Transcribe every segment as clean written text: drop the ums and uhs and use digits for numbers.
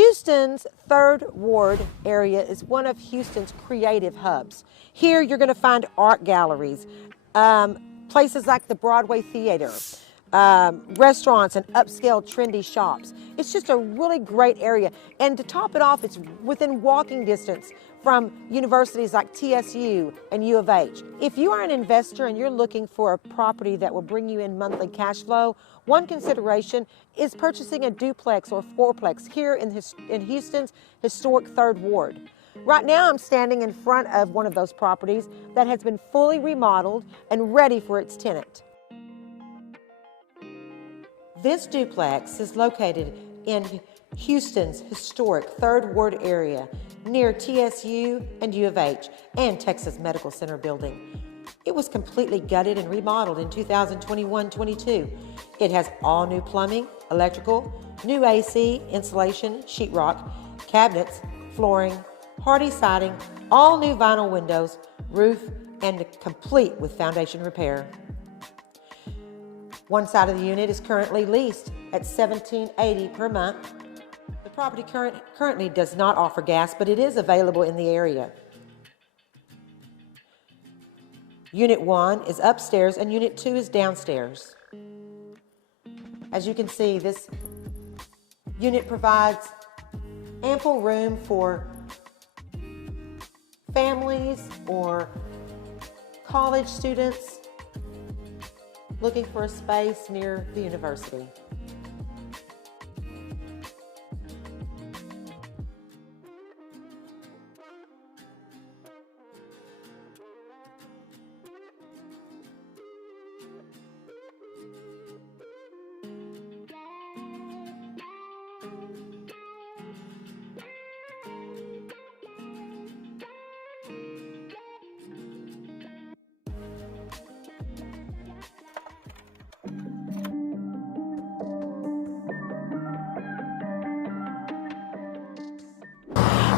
Houston's Third Ward area is one of Houston's creative hubs. Here you're going to find art galleries, places like the Broadway Theater, restaurants and upscale trendy shops. It's just a really great area. And to top it off, it's within walking distance from universities like TSU and U of H. If you are an investor and you're looking for a property that will bring you in monthly cash flow, one consideration is purchasing a duplex or four-plex here in Houston's historic Third Ward. Right now I'm standing in front of one of those properties that has been fully remodeled and ready for its tenant. This duplex is located in Houston's historic Third Ward area near TSU and U of H and Texas Medical Center building. It was completely gutted and remodeled in 2021-22. It has all new plumbing, electrical, new AC, insulation, sheetrock, cabinets, flooring, hardy siding, all new vinyl windows, roof, and complete with foundation repair. One side of the unit is currently leased at $17.80 per month. The property currently does not offer gas, but it is available in the area. Unit 1 is upstairs and Unit 2 is downstairs. As you can see, this unit provides ample room for families or college students looking for a space near the university.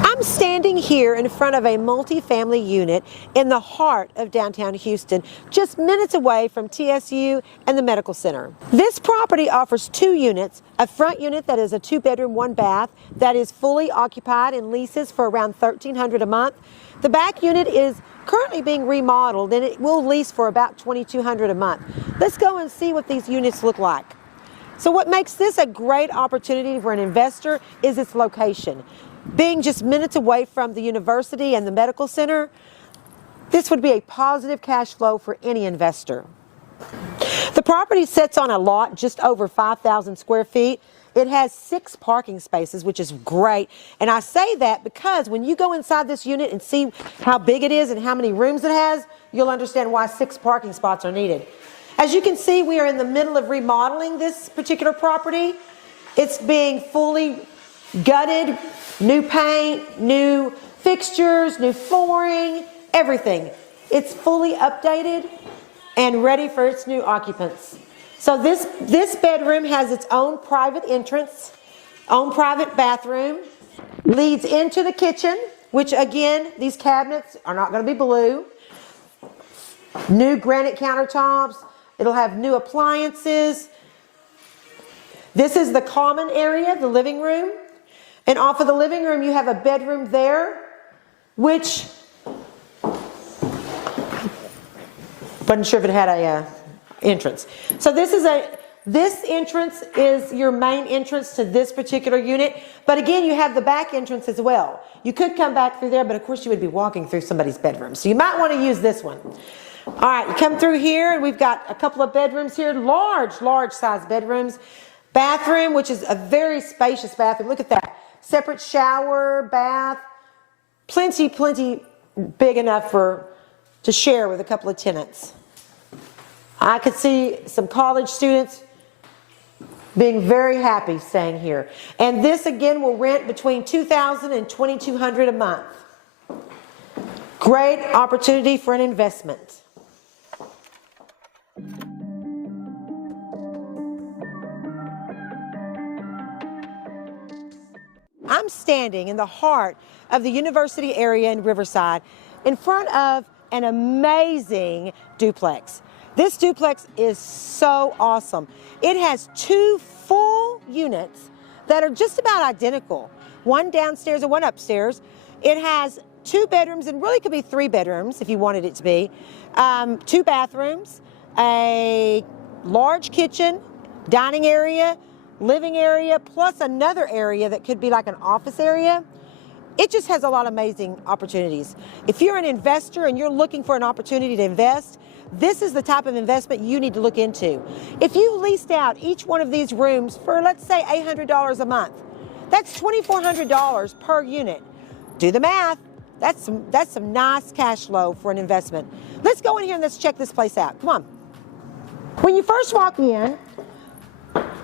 I'm standing here in front of a multi-family unit in the heart of downtown Houston, just minutes away from TSU and the Medical Center. This property offers 2 units, a front unit that is a 2-bedroom, 1-bath that is fully occupied and leases for around $1,300 a month. The back unit is currently being remodeled and it will lease for about $2,200 a month. Let's go and see what these units look like. So what makes this a great opportunity for an investor is its location. Being just minutes away from the university and the medical center, this would be a positive cash flow for any investor. The property sits on a lot just over 5,000 square feet. It has 6 parking spaces, which is great. And I say that because when you go inside this unit and see how big it is and how many rooms it has, you'll understand why 6 parking spots are needed. As you can see, we are in the middle of remodeling this particular property. It's being fully gutted, new paint, new fixtures, new flooring, everything. It's fully updated and ready for its new occupants. So this bedroom has its own private entrance, own private bathroom, leads into the kitchen, which again, these cabinets are not going to be blue. New granite countertops. It'll have new appliances. This is the common area, the living room. And off of the living room, you have a bedroom there, which wasn't sure if it had a entrance. So this entrance is your main entrance to this particular unit. But again, you have the back entrance as well. You could come back through there, but of course you would be walking through somebody's bedroom. So you might want to use this one. All right, you come through here, and we've got a couple of bedrooms here, large size bedrooms. Bathroom, which is a very spacious bathroom. Look at that. Separate shower, bath, plenty big enough to share with a couple of tenants. I could see some college students being very happy staying here. And this again will rent between $2,000 and $2,200 a month. Great opportunity for an investment. I'm standing in the heart of the university area in Riverside in front of an amazing duplex. This duplex is so awesome. It has 2 full units that are just about identical. one downstairs and one upstairs. It has 2 bedrooms, and really could be 3 bedrooms if you wanted it to be. 2 bathrooms, a large kitchen, dining area, living area, plus another area that could be like an office area. It just has a lot of amazing opportunities. If you're an investor and you're looking for an opportunity to invest, this is the type of investment you need to look into. If you leased out each one of these rooms for, let's say, $800 a month, that's $2,400 per unit. Do the math. That's some nice cash flow for an investment. Let's go in here and let's check this place out. Come on. When you first walk in,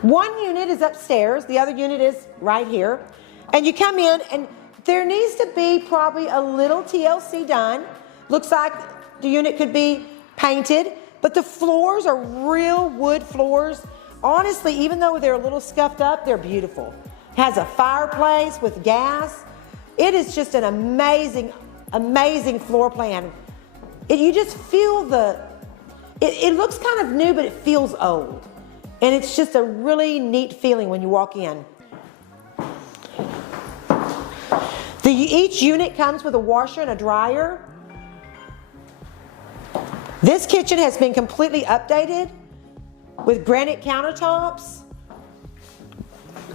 one unit is upstairs, the other unit is right here. And you come in, and there needs to be probably a little TLC done. Looks like the unit could be painted, but the floors are real wood floors. Honestly, even though they're a little scuffed up, they're beautiful. It has a fireplace with gas. It is just an amazing, amazing floor plan. You just feel it looks kind of new, but it feels old. And it's just a really neat feeling when you walk in. Each unit comes with a washer and a dryer. This kitchen has been completely updated with granite countertops,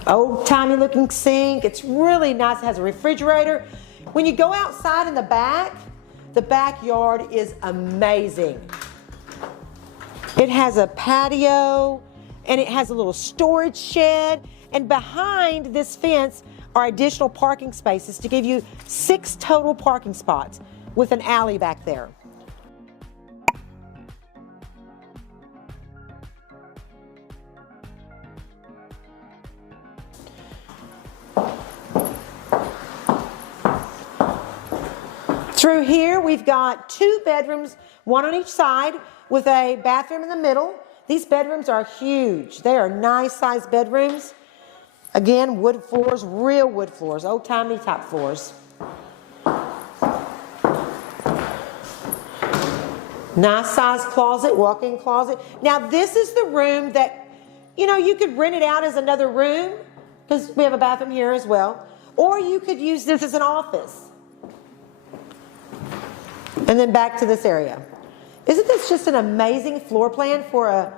old-timey looking sink. It's really nice. It has a refrigerator. When you go outside in the backyard is amazing. It has a patio, and it has a little storage shed, and behind this fence are additional parking spaces to give you 6 total parking spots with an alley back there. Through here, we've got 2 bedrooms, one on each side, with a bathroom in the middle. These bedrooms are huge. They are nice-sized bedrooms. Again, wood floors, real wood floors, old-timey type floors. Nice-sized closet, walk-in closet. Now, this is the room that, you could rent it out as another room, because we have a bathroom here as well. Or you could use this as an office. And then back to this area. Isn't this just an amazing floor plan for a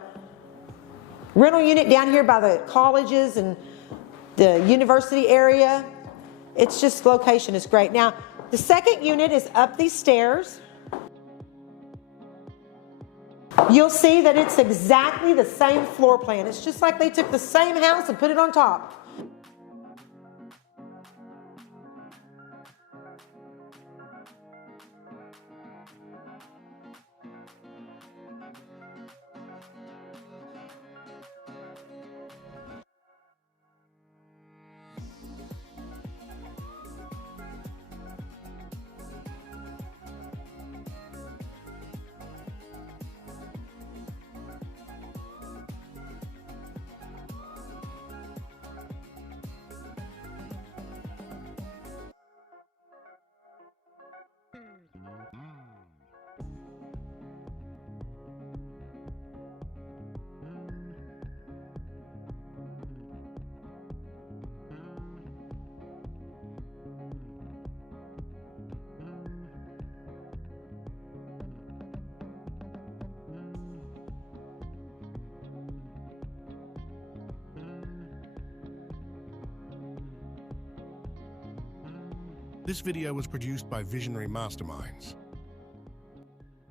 rental unit down here by the colleges and the university area? It's just, location is great. Now, the second unit is up these stairs. You'll see that it's exactly the same floor plan. It's just like they took the same house and put it on top. This video was produced by Visionary Masterminds.